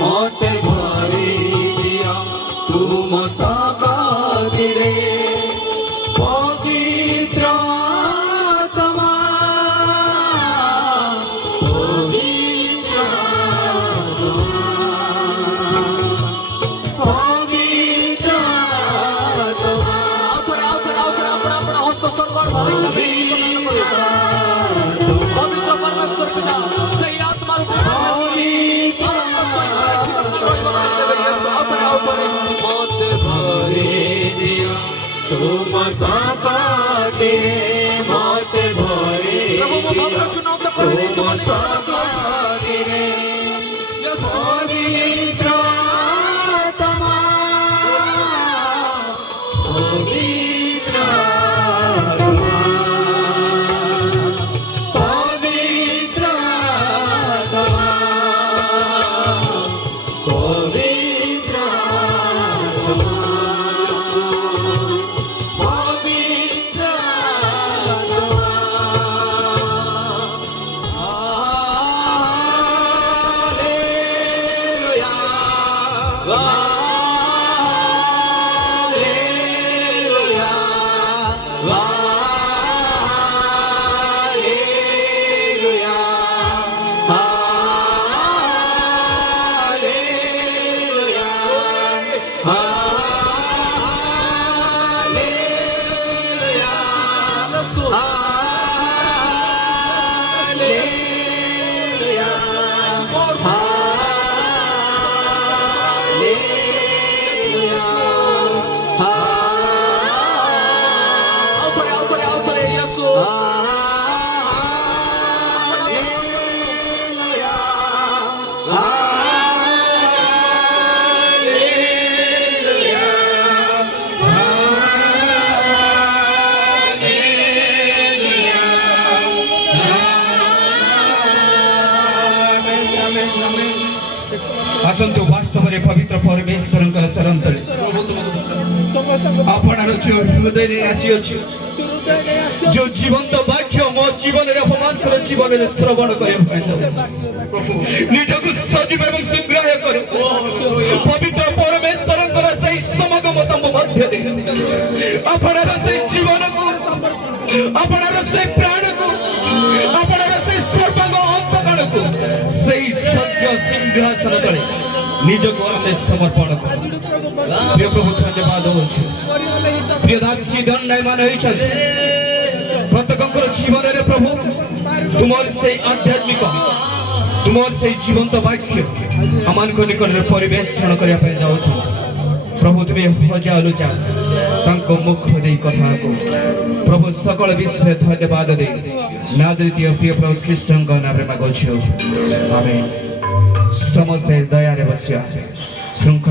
मते भरी दिया तुम सकातिरे पवित्र आत्मा पवित्र पवित्र अपना हस्त सरवर पवित्र परमेश्वर को जा सही आत्मा मते भरी दिया तुम सकातिरे मते भरी दिया तुम सकातिरे पवित्र आत्मा पवित्र आत्मा पवित्र आत्मा पवित्र पवित्र आसंतु वास्तव में पवित्र परमेश्वर चरण तले आपणार जो हृदय ने आसी अछि जो जीवंत वाक्य मो जीवन रे अपमान कर जीवन रे श्रवण करे निजको सजीव एवं संग्रह करे पवित्र परमेश्वर सही समागम तम मध्य दे आपणार से जीवन को आपणार से प्राण को आपणार से सर्वांग अंतकण को सही सत्य सिंहासन तले निज को आमे समर्पण कर प्रिय प्रभु धन्यवाद होछि प्रिय दासी दंडाय मान होइछन प्रत्येककर जीवन रे प्रभु तुमर से आध्यात्मिक तुमर से जीवंत वाक्य अमान को निकट रे परिवेषण करिया पे जाउ छ प्रभु तुमे हजालु जा तांको मुख दे कथा को प्रभु सकल विश्व धन्यवाद दे नादृतीय प्रिय प्रभु कृष्ण का नाम रे मागो छु आमेन समस्त दया रे बसिया श्रृंखला